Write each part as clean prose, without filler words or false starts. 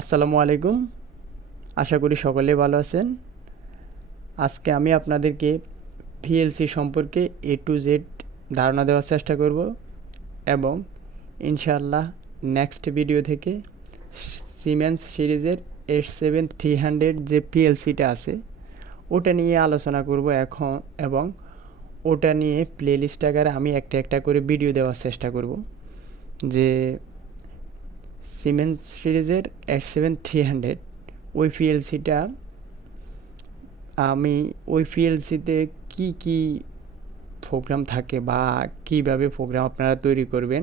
আসসালামু আলাইকুম। আশা করি সকলে ভালো আছেন। আজকে আমি আপনাদেরকে ভিএলসি সম্পর্কে এ টু জেড ধারণা দেওয়ার চেষ্টা করব এবং ইনশাআল্লাহ নেক্সট ভিডিও থেকে সিমেন্স সিরিজের H7300 যে পিএলসিটা আছে ওটা নিয়ে আলোচনা করব এখন, এবং ওটা নিয়ে প্লেলিস্ট আকারে আমি একটা একটা করে ভিডিও দেওয়ার চেষ্টা করব যে সিমেন্স সিরিজের H7300 ওই পিএলসিটা আমি ওই পিএলসিতে কি কি প্রোগ্রাম থাকে বা কিভাবে প্রোগ্রাম আপনারা তৈরি করবেন,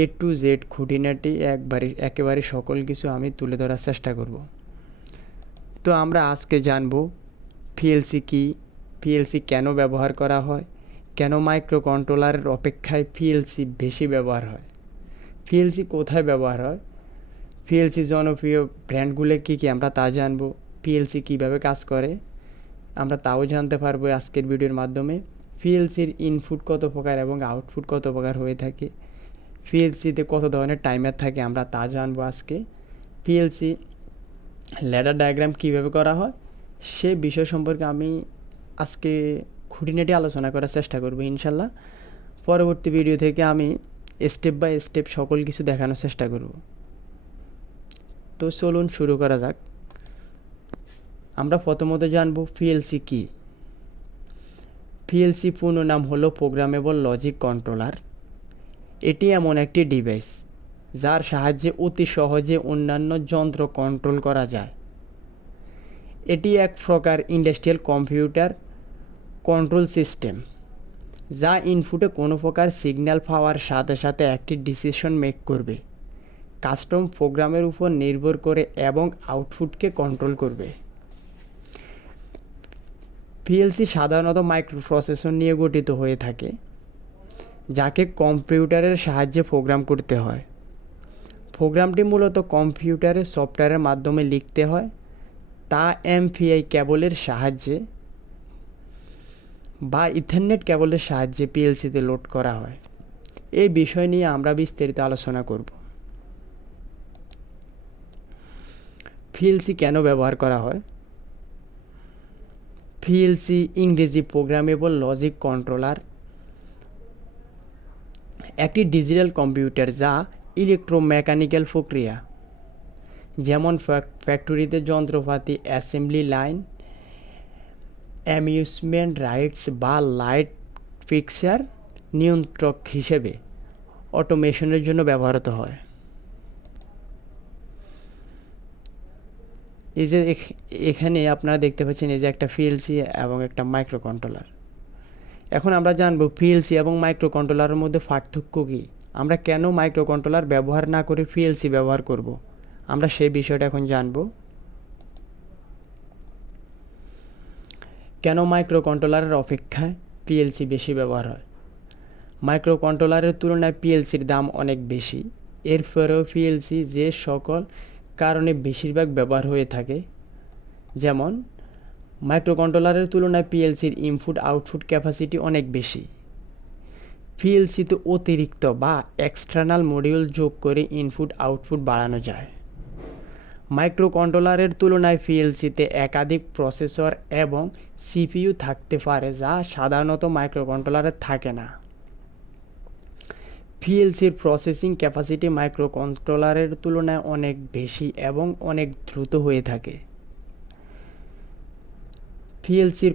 এ টু জেড খুঁটিনাটি একেবারে সকল কিছু আমি তুলে ধরার চেষ্টা করব। তো আমরা আজকে জানব পিএলসি কি, পিএলসি কেন ব্যবহার করা হয়, কেন মাইক্রো কন্ট্রোলারের অপেক্ষায় পিএলসি বেশি ব্যবহার হয়, পিএলসি কোথায় ব্যবহার হয়, পিএলসি জনপ্রিয় ব্র্যান্ডগুলো কী কী আমরা তা জানবো, পিএলসি কীভাবে কাজ করে আমরা তাও জানতে পারবো আজকের ভিডিওর মাধ্যমে। পিএলসির ইনপুট কত প্রকার এবং আউটপুট কত প্রকার হয়ে থাকে, পিএলসিতে কত ধরনের টাইমার থাকে আমরা তা জানবো আজকে। পিএলসি ল্যাডার ডায়াগ্রাম কীভাবে করা হয় সে বিষয় সম্পর্কে আমি আজকে খুঁটিনাটি আলোচনা করার চেষ্টা করব ইনশাল্লাহ। পরবর্তী ভিডিও থেকে আমি স্টেপ বাই স্টেপ সকল কিছু দেখানোর চেষ্টা করব। তো চলুন শুরু করা যাক। আমরা প্রথমত জানব পিএলসি কি। পিএলসি পূর্ণ নাম হলো প্রোগ্রামেবল লজিক কন্ট্রোলার। এটি এমন একটি ডিভাইস যার সাহায্যে অতি সহজে অন্যান্য যন্ত্র কন্ট্রোল করা যায়। এটি এক প্রকার ইন্ডাস্ট্রিয়াল কম্পিউটার কন্ট্রোল সিস্টেম যা ইনপুটে কোনো প্রকার সিগন্যাল পাওয়ার সাথে সাথে একটি ডিসিশন মেক করবে, কাস্টম প্রোগ্রামের উপর নির্ভর করে এবং আউটপুটকে কন্ট্রোল করবে। পিএলসি সাধারণত মাইক্রোপ্রসেসর নিয়ে গঠিত হয়ে থাকে যাকে কম্পিউটারের সাহায্যে প্রোগ্রাম করতে হয়। প্রোগ্রামটি মূলত কম্পিউটারের সফটওয়্যারের মাধ্যমে লিখতে হয়, তা এমপিআই কেবলের সাহায্যে বা ইথারনেট কেবলের সাহায্যে পিএলসিতে লোড করা হয়। এই বিষয় নিয়ে আমরা বিস্তারিত আলোচনা করব। পিএলসি কেন ব্যবহার করা হয়? পিএলসি ইংরেজি প্রোগ্রামেবল লজিক কন্ট্রোলার একটি ডিজিটাল কম্পিউটার যা ইলেকট্রোমেকানিক্যাল প্রক্রিয়া যেমন ফ্যাক্টরিতে যন্ত্রপাতি, অ্যাসেম্বলি লাইন, অ্যামিউজমেন্ট রাইটস বা লাইট ফিক্সার নিয়ন্ত্রক হিসেবে অটোমেশনের জন্য ব্যবহৃত হয়। এই যে এখানে আপনারা দেখতে পাচ্ছেন এই যে একটা পিএলসি এবং একটা মাইক্রো কন্ট্রোলার। এখন আমরা জানবো পিএলসি এবং মাইক্রো কন্ট্রোলারের মধ্যে পার্থক্য কী, আমরা কেন মাইক্রো কন্ট্রোলার ব্যবহার না করে পিএলসি ব্যবহার করব, আমরা সেই বিষয়টা এখন জানব। কেন মাইক্রো কন্ট্রোলারের অপেক্ষায় পিএলসি বেশি ব্যবহার হয়? মাইক্রো কন্ট্রোলারের তুলনায় পিএলসির দাম অনেক বেশি, এরপরেও পিএলসি যে সকল কারণে বেশিরভাগ ব্যবহার হয়ে থাকে, যেমন মাইক্রো কন্ট্রোলারের তুলনায় পিএলসির ইনপুট আউটপুট ক্যাপাসিটি অনেক বেশি। পিএলসিতে অতিরিক্ত বা এক্সটার্নাল মডিউল যোগ করে ইনপুট আউটপুট বাড়ানো যায়। মাইক্রো কন্ট্রোলারের তুলনায় পিএলসিতে একাধিক প্রসেসর এবং সিপিইউ থাকতে পারে যা সাধারণত মাইক্রো কন্ট্রোলারে থাকে না। পিএলসির প্রসেসিং ক্যাপাসিটি মাইক্রো কন্ট্রোলারের তুলনায় অনেক বেশি এবং অনেক দ্রুত হয়ে থাকে। পিএলসির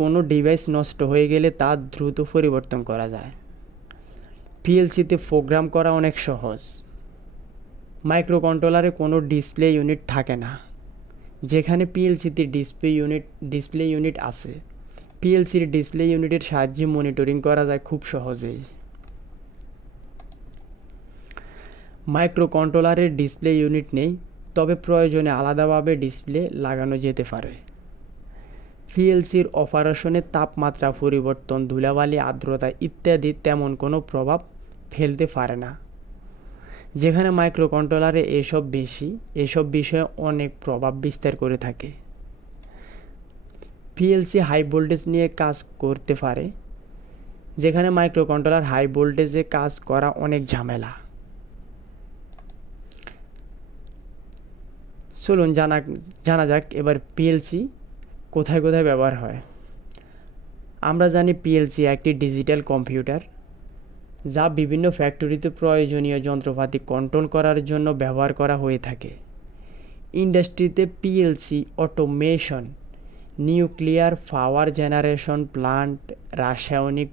কোনো ডিভাইস নষ্ট হয়ে গেলে তা দ্রুত পরিবর্তন করা যায়। পিএলসিতে প্রোগ্রাম করা অনেক সহজ। মাইক্রো কন্ট্রোলারে কোনো ডিসপ্লে ইউনিট থাকে না, যেখানে পিএলসিতে ডিসপ্লে ইউনিট আছে। পিএলসির ডিসপ্লে ইউনিটের সাহায্যে মনিটরিং করা যায় খুব সহজেই। মাইক্রো কন্ট্রোলারের ডিসপ্লে ইউনিট নেই, তবে প্রয়োজনে আলাদাভাবে ডিসপ্লে লাগানো যেতে পারে। পিএলসির অপারেশনের তাপমাত্রা পরিবর্তন, ধুলাবালি, আর্দ্রতা ইত্যাদি তেমন কোনো প্রভাব ফেলতে পারে না, যেখানে মাইক্রো কন্ট্রোলারে এসব বিষয়ে অনেক প্রভাব বিস্তার করে থাকে। পিএলসি হাই ভোল্টেজ নিয়ে কাজ করতে পারে, যেখানে মাইক্রো কন্ট্রোলার হাই ভোল্টেজে কাজ করা অনেক ঝামেলা। চলুন জানা যাক এবার পিএলসি কোথায় কোথায় ব্যবহার হয়। আমরা জানি পিএলসি একটি ডিজিটাল কম্পিউটার যা বিভিন্ন ফ্যাক্টরিতে প্রয়োজনীয় যন্ত্রপাতি কন্ট্রোল করার জন্য ব্যবহার করা হয়ে থাকে। ইন্ডাস্ট্রিতে PLC automation, nuclear power generation plant, রাসায়নিক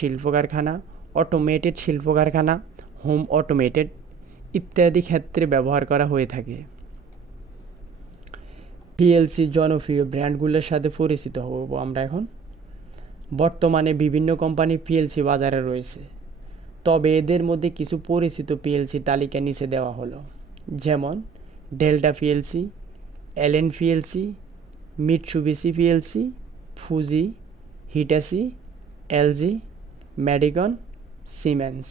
শিল্প কারখানা, অটোমেটেড শিল্প কারখানা, হোম অটোমেটেড ইত্যাদি ক্ষেত্রে ব্যবহার করা হয়ে থাকে। পিএলসি জনপ্রিয় ব্র্যান্ডগুলোর সাথে পরিচিত হব আমরা এখন। বর্তমানে বিভিন্ন কোম্পানি পিএলসি বাজারে রয়েছে, তবে এদের মধ্যে কিছু পরিচিত পিএলসি তালিকা নিচে দেওয়া হলো, যেমন Delta PLC, LN PLC, Mitsubishi PLC, Fuji, Hitachi, LG, মেডিকন, সিমেন্স।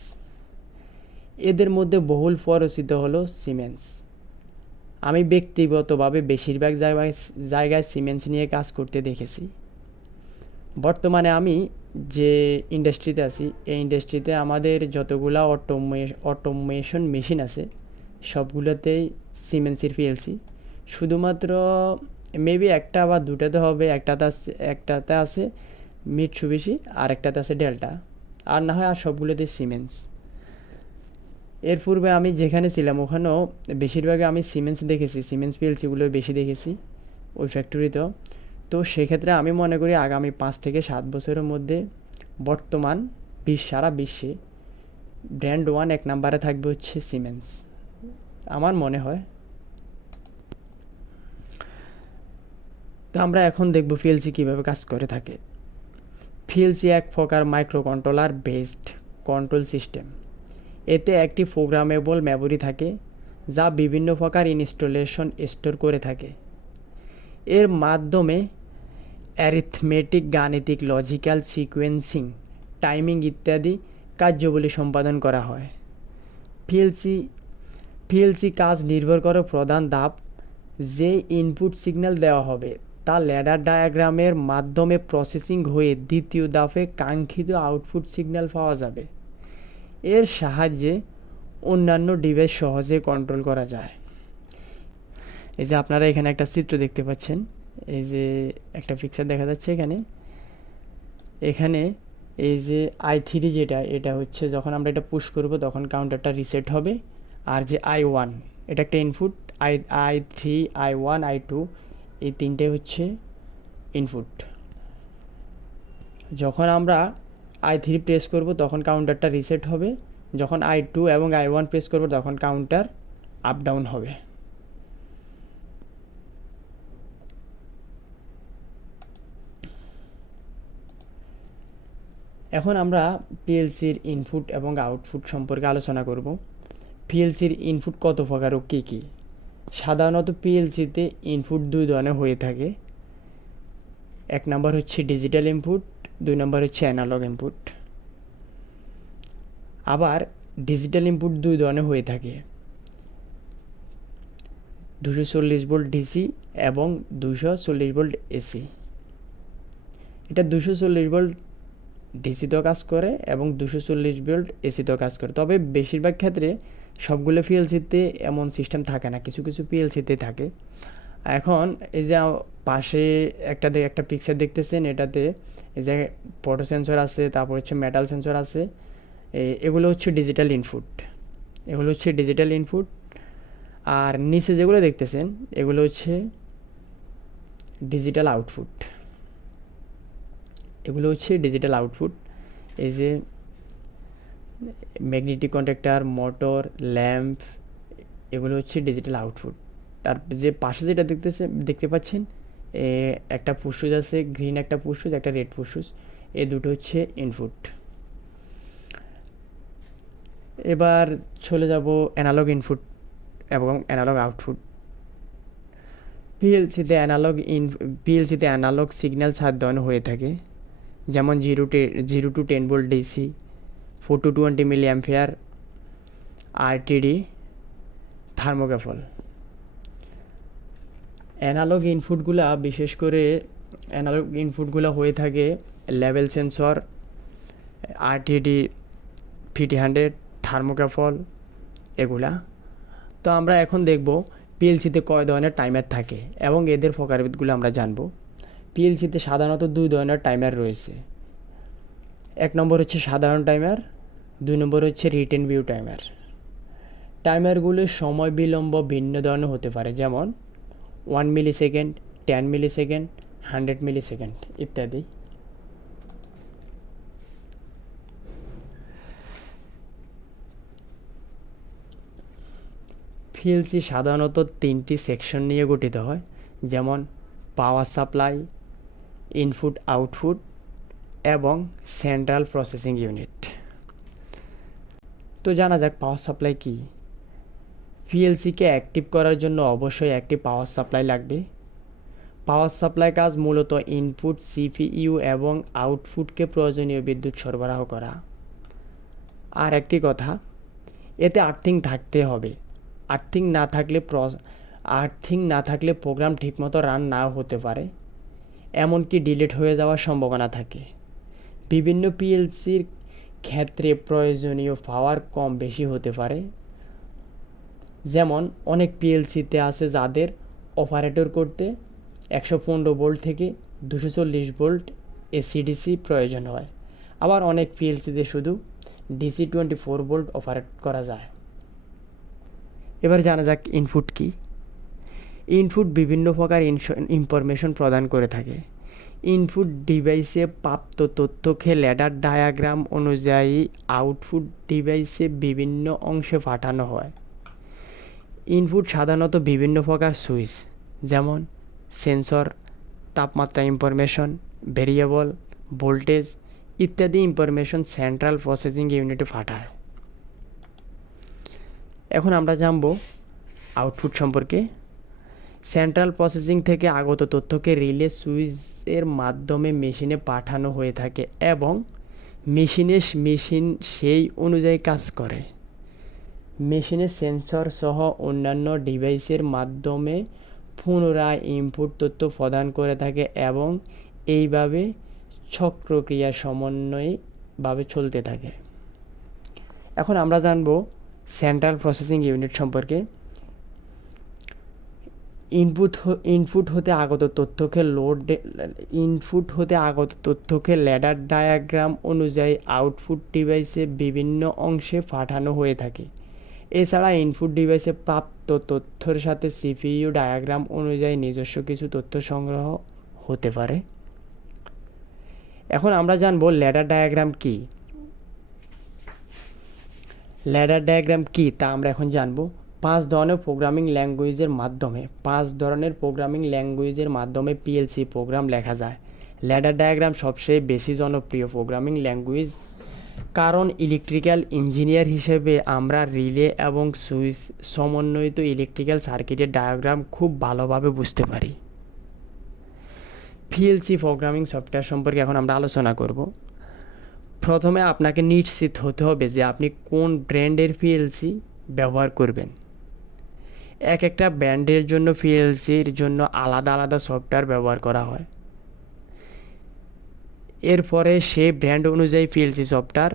এদের মধ্যে বহুল পরিচিত হলো সিমেন্স। আমি ব্যক্তিগতভাবে বেশিরভাগ জায়গায় সিমেন্স নিয়ে কাজ করতে দেখেছি। বর্তমানে আমি যে ইন্ডাস্ট্রিতে আছি, এই ইন্ডাস্ট্রিতে আমাদের যতগুলা অটোমেশন মেশিন আছে সবগুলোতেই সিমেন্সের পিএলসি। শুধুমাত্র মেবি একটা বা দুটাতে হবে, একটাতে আছে মিৎসুবিশি আর একটাতে আছে ডেল্টা, আর না হয় আর সবগুলোতে সিমেন্স। এর পূর্বে আমি যেখানে ছিলাম ওখানেও বেশিরভাগে আমি সিমেন্স দেখেছি, সিমেন্স পিএলসিগুলো বেশি দেখেছি ওই ফ্যাক্টরিতেও। তো সেক্ষেত্রে আমি মনে করি আগামী 5 থেকে 7 বছরের মধ্যে বর্তমান সারা বিশ্বে ব্র্যান্ড 1 এক নাম্বারে থাকবে হচ্ছে সিমেন্স, আমার মনে হয়। তো আমরা এখন দেখব পিএলসি কীভাবে কাজ করে থাকে। পিএলসি এক প্রকার micro controller based control system. এতে একটি প্রোগ্রামেবল মেমোরি থাকে যা বিভিন্ন প্রকার ইনস্টলেশন স্টোর করে থাকে। এর মাধ্যমে অ্যারিথমেটিক, গাণিতিক, লজিক্যাল, সিকোয়েন্সিং, টাইমিং ইত্যাদি কার্যাবলী সম্পাদন করা হয়। পিএলসি কাজ নির্ভর করে প্রধান ধাপ, যে ইনপুট সিগন্যাল দেওয়া হবে তা ল্যাডার ডায়াগ্রামের মাধ্যমে প্রসেসিং হয়ে দ্বিতীয় ধাপে কাঙ্ক্ষিত আউটপুট সিগন্যাল পাওয়া যাবে। এর সাহায্যে অন্যান্য ডিভাইস সহজে কন্ট্রোল করা যায়। এই যে আপনারা এখানে একটা চিত্র দেখতে পাচ্ছেন, এই যে একটা পিকচার দেখা যাচ্ছে এখানে এই যে i3 যেটা, এটা হচ্ছে যখন আমরা এটা পুশ করব তখন কাউন্টারটা রিসেট হবে। আর যে i1 এটা একটা ইনপুট, i3, i1, i2 এই তিনটে হচ্ছে ইনপুট। যখন আমরা i3 প্রেস করব তখন কাউন্টারটা রিসেট হবে, যখন i2 এবং i1 প্রেস করব তখন কাউন্টার আপ ডাউন হবে। এখন আমরা পিএলসির ইনপুট এবং আউটপুট সম্পর্কে আলোচনা করব। পিএলসির ইনপুট কত প্রকার ও কী কী? সাধারণত পিএলসিতে ইনপুট দুই ধরনের হয়ে থাকে। এক নম্বর হচ্ছে ডিজিটাল ইনপুট, 2 নম্বর হচ্ছে অ্যানালগ ইনপুট। আবার ডিজিটাল ইনপুট দুই ধরনের হয়ে থাকে, 240 ভোল্ট ডিসি এবং 240 ভোল্ট এসি। এটা 240 ভোল্ট ডিসিতেও কাজ করে এবং 240 ভোল্ট এসিতেও কাজ করে, তবে বেশিরভাগ ক্ষেত্রে সবগুলো পিএলসিতে এমন সিস্টেম থাকে না, কিছু কিছু পিএলসিতে থাকে। এখন এই যে পাশে একটা পিকচার দেখতেছেন, এটাতে এই যে ফটো সেন্সর আছে, তারপর হচ্ছে মেটাল সেন্সর আছে, এগুলো হচ্ছে ডিজিটাল ইনপুট। আর নিচে যেগুলো দেখতেছেন এগুলো হচ্ছে ডিজিটাল আউটপুট। এই যে ম্যাগনেটিক কন্ট্যাক্টর, মোটর, ল্যাম্প, এগুলো হচ্ছে ডিজিটাল আউটপুট। তার যে পাশে যেটা দেখতে পাচ্ছেন একটা ফুসফুস আছে, গ্রিন একটা ফুসফুস, একটা রেড ফুসফুস, এই দুটো হচ্ছে ইনপুট। এবার চলে যাব অ্যানালগ ইনপুট এবং অ্যানালগ আউটপুট। পিএলসিতে অ্যানালগ সিগন্যাল 7 ধরনের হয়ে থাকে, যেমন 0 to 10 volt DC, 4 to 20 milliampere, RTD, thermocouple. Analog ইনপুটগুলো হয়ে থাকে লেভেল সেন্সর, আরটিডি, 5000, থার্মোকাপল, এগুলা। তো আমরা এখন দেখব পিএলসিতে কয় ধরনের টাইমার থাকে এবং এদের প্রকারভেদগুলো আমরা জানব। পিএলসিতে সাধারণত 2 ধরনের টাইমার রয়েছে। 1 নম্বর হচ্ছে সাধারণ টাইমার, 2 নম্বর হচ্ছে রিটেন ভিউ টাইমার। টাইমারগুলোর সময় বিলম্ব ভিন্ন ধরনের হতে পারে, যেমন 1 মিলি সেকেন্ড, 10 মিলি সেকেন্ড, 100 মিলি সেকেন্ড ইত্যাদি। পিএলসি সাধারণত 3টি সেকশন নিয়ে গঠিত হয়, যেমন পাওয়ার সাপ্লাই, ইনপুট আউটপুট এবং সেন্ট্রাল প্রসেসিং ইউনিট। তো জানা যাক পাওয়ার সাপ্লাই কী। পিএলসিকে অ্যাক্টিভ করার জন্য অবশ্যই একটি পাওয়ার সাপ্লাই লাগবে। পাওয়ার সাপ্লাই কাজ মূলত ইনপুট সিপিইউ এবং আউটপুটকে প্রয়োজনীয় বিদ্যুৎ সরবরাহ করা। আর একটি কথা, এতে আর্থিং থাকতে হবে। আর্থিং না থাকলে প্রোগ্রাম ঠিকমতো রান নাও হতে পারে, এমনকি ডিলিট হয়ে যাওয়ার সম্ভাবনা থাকে। বিভিন্ন পিএলসির ক্ষেত্রে প্রয়োজনীয় পাওয়ার কম বেশি হতে পারে, যেমন অনেক পিএলসিতে আছে যাদের অপারেটর করতে 115 ভোল্ট থেকে 240 ভোল্ট এসিডিসি প্রয়োজন হয়। আবার অনেক পিএলসিতে শুধু ডিসি 24 ভোল্ট অপারেট করা যায়। এবার জানা যাক ইনপুট কী। ইনপুট বিভিন্ন প্রকার ইনফরমেশন প্রদান করে থাকে। ইনপুট ডিভাইসে প্রাপ্ত তথ্যকে ল্যাডার ডায়াগ্রাম অনুযায়ী আউটপুট ডিভাইসে বিভিন্ন অংশে পাঠানো হয়। ইনপুট সাধারণত বিভিন্ন প্রকার সুইচ, যেমন সেন্সর, তাপমাত্রা ইনফরমেশন, ভেরিয়েবল, ভোল্টেজ ইত্যাদি ইনফরমেশন সেন্ট্রাল প্রসেসিং ইউনিটে পাঠায়। এখন আমরা জানব আউটপুট সম্পর্কে। সেন্ট্রাল প্রসেসিং থেকে আগত তথ্যকে রিলে সুইচের মাধ্যমে মেশিনে পাঠানো হয়ে থাকে এবং মেশিন সেই অনুযায়ী কাজ করে। মেশিনে সেন্সর সহ অন্যান্য ডিভাইসের মাধ্যমে পুনরায় ইনপুট তথ্য প্রদান করে থাকে এবং এইভাবে চক্রক্রিয়া সমন্বয়ভাবে চলতে থাকে। এখন আমরা জানব সেন্ট্রাল প্রসেসিং ইউনিট সম্পর্কে। ইনপুট হতে আগত তথ্যকে ল্যাডার ডায়াগ্রাম অনুযায়ী আউটপুট ডিভাইসে বিভিন্ন অংশে পাঠানো হয়ে থাকে। এছাড়া ইনপুট ডিভাইসে প্রাপ্ত তথ্যের সাথে সিপিইউ ডায়াগ্রাম অনুযায়ী নিজস্ব কিছু তথ্য সংগ্রহ হতে পারে। এখন আমরা জানব ল্যাডার ডায়াগ্রাম কী। ল্যাডার ডায়াগ্রাম কী তা আমরা এখন জানব। 5 ধরনের প্রোগ্রামিং ল্যাঙ্গুয়েজের মাধ্যমে পিএলসি প্রোগ্রাম লেখা যায়। ল্যাডার ডায়াগ্রাম সবচেয়ে বেশি জনপ্রিয় প্রোগ্রামিং ল্যাঙ্গুয়েজ, কারণ ইলেকট্রিক্যাল ইঞ্জিনিয়ার হিসেবে আমরা রিলে এবং সুইচ সমন্বয়িত ইলেকট্রিক্যাল সার্কিটের ডায়াগ্রাম খুব ভালোভাবে বুঝতে পারি। পিএলসি প্রোগ্রামিং সফটওয়্যার সম্পর্কে এখন আমরা আলোচনা করব। প্রথমে আপনাকে নিশ্চিত হতে হবে যে আপনি কোন ব্র্যান্ডের পিএলসি ব্যবহার করবেন। একটা ব্র্যান্ডের জন্য পিএলসির জন্য আলাদা আলাদা সফটওয়্যার ব্যবহার করা হয়। এরপরে সেই ব্র্যান্ড অনুযায়ী পিএলসি সফটওয়্যার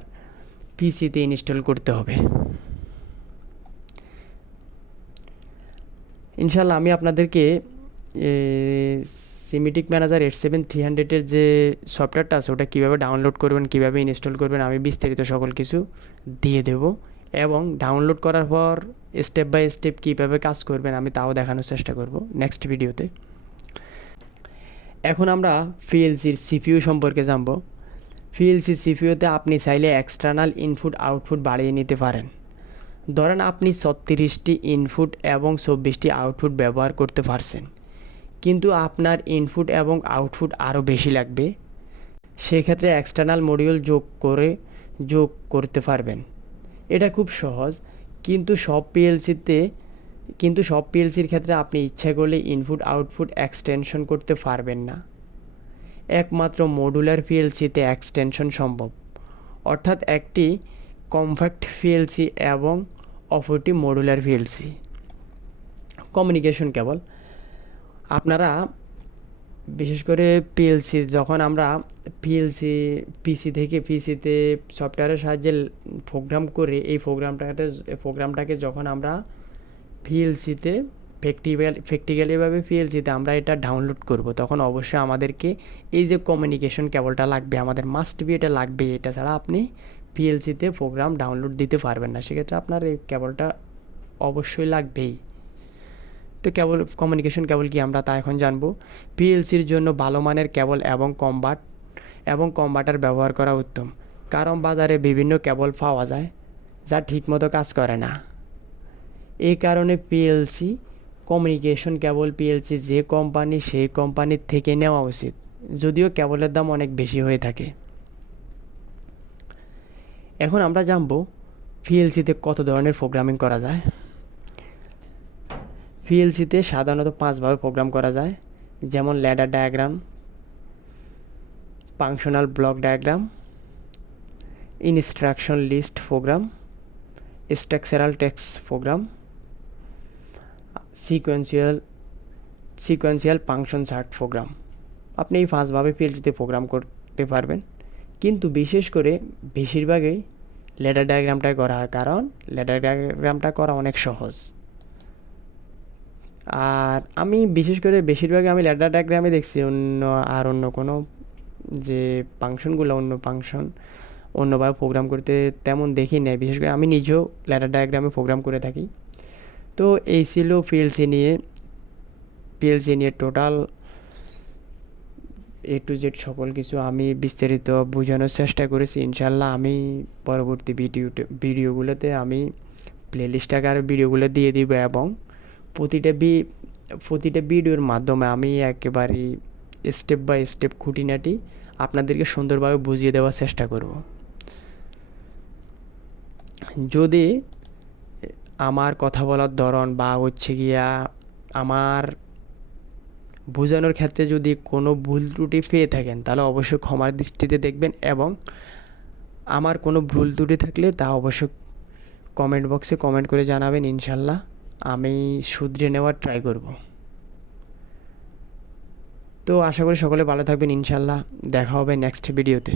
পিসিতে ইনস্টল করতে হবে। ইনশাল্লাহ আমি আপনাদেরকে সিমেটিক ম্যানেজার 87300-এর যে সফটওয়্যারটা আছে ওটা কীভাবে ডাউনলোড করবেন, কীভাবে ইনস্টল করবেন, আমি বিস্তারিত সকল কিছু দিয়ে দেব এবং ডাউনলোড করার পর স্টেপ বাই স্টেপ কীভাবে কাজ করবেন আমি তাও দেখানোর চেষ্টা করব নেক্সট ভিডিওতে। এখন আমরা পিএলসির সিপিইউ সম্পর্কে জানব। পিএলসি সিপিইউতে আপনি চাইলে এক্সটার্নাল ইনপুট আউটপুট বাড়িয়ে নিতে পারেন। ধরেন আপনি 36টি ইনপুট এবং 24টি আউটপুট ব্যবহার করতে পারছেন, কিন্তু আপনার ইনপুট এবং আউটপুট আরও বেশি লাগবে। সেক্ষেত্রে এক্সটার্নাল মডিউল যোগ করতে পারবেন। এটা খুব সহজ, কিন্তু সব পিএলসির ক্ষেত্রে আপনি ইচ্ছা করলে ইনপুট আউটপুট এক্সটেনশন করতে পারবেন না। একমাত্র মডুলার পিএলসিতে এক্সটেনশন সম্ভব, অর্থাৎ একটি কম্প্যাক্ট পিএলসি এবং অপরটি মডুলার পিএলসি। কমিউনিকেশন কেবল। আপনারা বিশেষ করে পিএলসি যখন আমরা পিসি থেকে পিসিতে সফটওয়্যারের সাহায্যে প্রোগ্রাম করি, এই প্রোগ্রামটাকে যখন আমরা পিএলসিতে প্র্যাকটিক্যালিভাবে পিএলসিতে আমরা এটা ডাউনলোড করব, তখন অবশ্যই আমাদেরকে এই যে কমিউনিকেশন কেবলটা লাগবে, আমাদের মাস্ট বি এটা লাগবে। এটা ছাড়া আপনি পিএলসিতে প্রোগ্রাম ডাউনলোড দিতে পারবেন না, সেক্ষেত্রে আপনার এই কেবলটা অবশ্যই লাগবেই। তো কেবল কমিউনিকেশন কেবল কি আমরা তা এখন জানবো। পিএলসির জন্য ভালো মানের কেবল এবং কনভার্টার ব্যবহার করা উত্তম, কারণ বাজারে বিভিন্ন কেবল পাওয়া যায় যা ঠিকমতো কাজ করে না। এই কারণে কমিউনিকেশন কেবল পিএলসি যে কোম্পানি সেই কোম্পানির থেকে নেওয়া উচিত, যদিও কেবলের দাম অনেক বেশি হয়ে থাকে। এখন আমরা জানবো পিএলসিতে কত ধরনের প্রোগ্রামিং করা যায়। পিএলসিতে সাধারণত 5ভাবে প্রোগ্রাম করা যায়, যেমন ladder diagram, functional block diagram, instruction list program, structural text program, sequential function chart program. আপনি এই 5ভাবে পিএলসিতে প্রোগ্রাম করতে পারবেন, কিন্তু বিশেষ করে বেশিরভাগই ল্যাডার ডায়াগ্রামটাই করা হয়, কারণ ল্যাডার ডায়াগ্রামটা করা অনেক সহজ। আর আমি বিশেষ করে বেশিরভাগই আমি ল্যাডার ডায়াগ্রামে দেখছি, অন্য কোনো যে অন্যভাবে প্রোগ্রাম করতে তেমন দেখি নাই। বিশেষ করে আমি নিজেও ল্যাডার ডায়াগ্রামে প্রোগ্রাম করে থাকি। তো এই ছিল পিএলসি নিয়ে টোটাল A to Z সকল কিছু আমি বিস্তারিত বোঝানোর চেষ্টা করেছি। ইনশাল্লাহ আমি পরবর্তী ভিডিওগুলোতে আমি প্লেলিস্ট আকারে ভিডিওগুলো দিয়ে দিব, এবং প্রতিটা ভিডিওর মাধ্যমে আমি একেবারে স্টেপ বাই স্টেপ খুঁটিনাটি আপনাদেরকে সুন্দরভাবে বুঝিয়ে দেওয়ার চেষ্টা করব। যদি আমার কথা বলার ধরন বা আমার বোঝানোর ক্ষেত্রে যদি কোনো ভুল ত্রুটি পেয়ে থাকেন, তাহলে অবশ্যই ক্ষমার দৃষ্টিতে দেখবেন, এবং আমার কোনো ভুল ত্রুটি থাকলে তা অবশ্যই কমেন্ট বক্সে কমেন্ট করে জানাবেন। ইনশাল্লাহ আমি শুধরে নেওয়ার ট্রাই করব। তো আশা করি সকলে ভালো থাকবেন। ইনশাল্লাহ দেখা হবে নেক্সট ভিডিওতে।